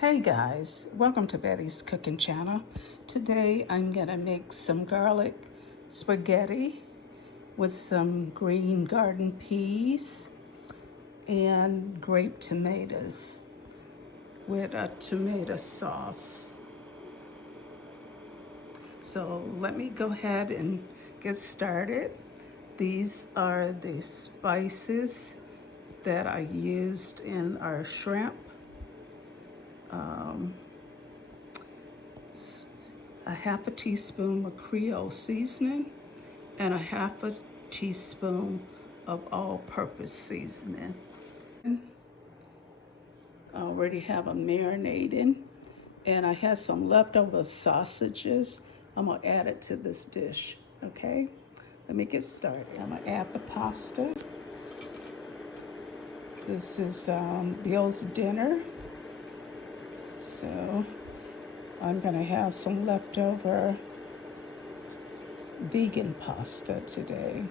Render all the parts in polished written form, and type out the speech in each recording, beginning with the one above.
Hey guys, welcome to Betty's Cooking Channel. Today I'm gonna make some garlic spaghetti with some green garden peas and grape tomatoes with a tomato sauce. So let me go ahead and get started. These are the spices that I used in our shrimp. A half a teaspoon of Creole seasoning and a half a teaspoon of all-purpose seasoning. I already have them marinating, and I had some leftover sausages. I'm gonna add it to this dish, okay? Let me get started. I'm gonna add the pasta. This is Bill's dinner. So I'm gonna have some leftover vegan pasta today.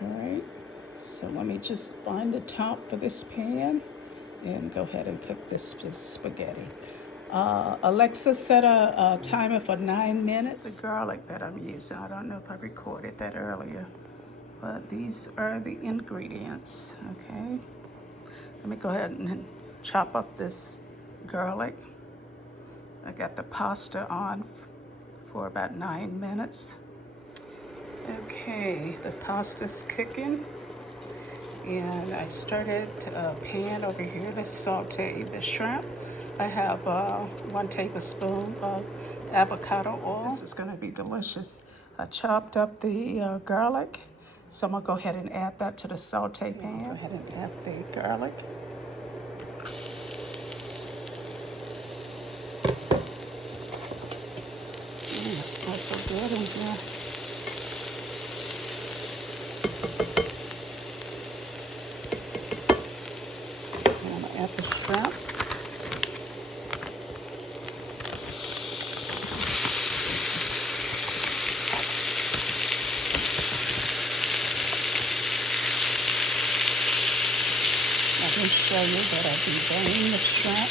All right, so let me just find the top for this pan and go ahead and cook this spaghetti. Alexa, set a timer for 9 minutes. This is the garlic that I'm using. I don't know if I recorded that earlier, but these are the ingredients, okay? Let me go ahead and chop up this garlic. I got the pasta on for about 9 minutes. Okay, the pasta's cooking. And I started a pan over here to saute the shrimp. I have 1 tablespoon of avocado oil. This is gonna be delicious. I chopped up the garlic. So I'm gonna go ahead and add that to the saute pan. Go ahead and add the garlic. It smells so good in here. And I'm gonna add the shrimp. I didn't show you that I deboned the shrimp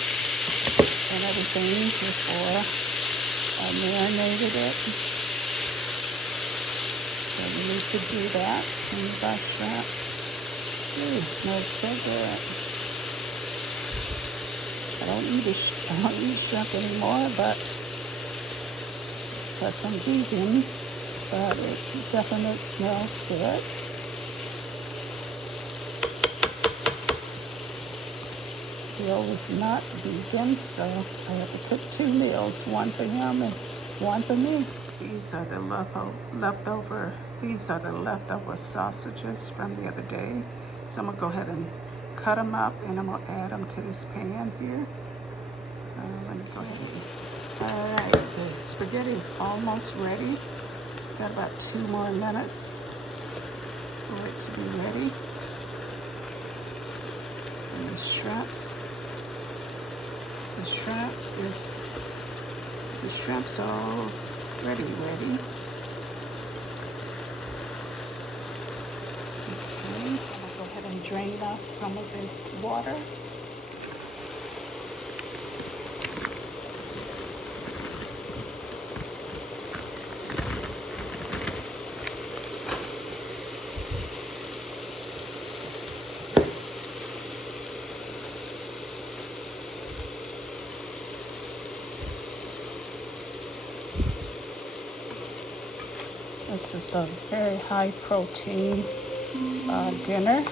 and everything before I marinated it. So you need to do that when you buy shrimp. Ooh, it smells so good. I don't eat shrimp anymore, but because I'm vegan, but it definitely smells good. Bill is not vegan, so I have to cook 2 meals, 1 for him and 1 for me. These are the leftover sausages from the other day. So I'm gonna go ahead and cut them up, and I'm gonna add them to this pan here. Let me go ahead and, all right, the spaghetti is almost ready. Got about 2 more minutes for it to be ready. And the shrimp's already ready. Okay, I'm gonna go ahead and drain off some of this water. This is a very high protein dinner.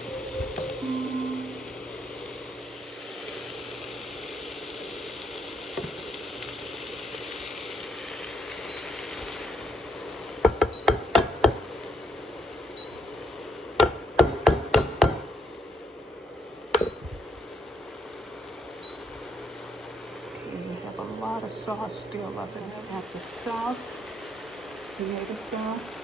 We have a lot of sauce still up in it. I have the sauce, tomato sauce.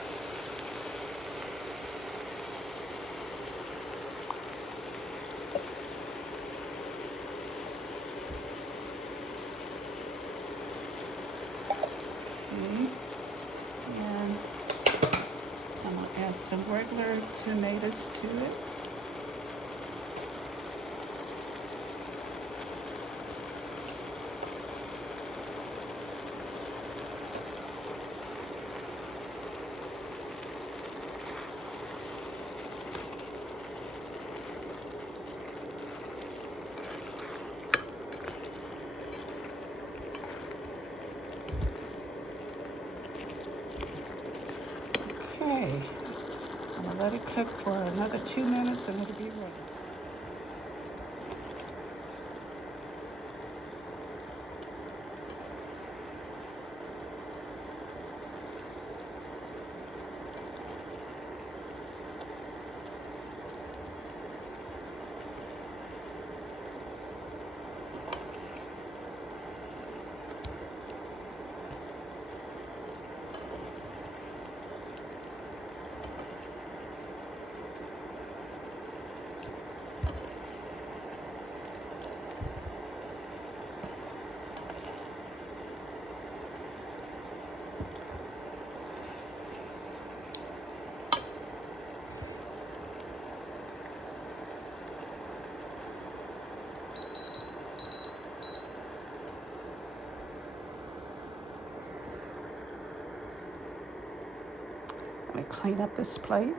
Okay. And I'm gonna add some regular tomatoes to it. let it cook for another 2 minutes and it'll be ready. Let me clean up this plate.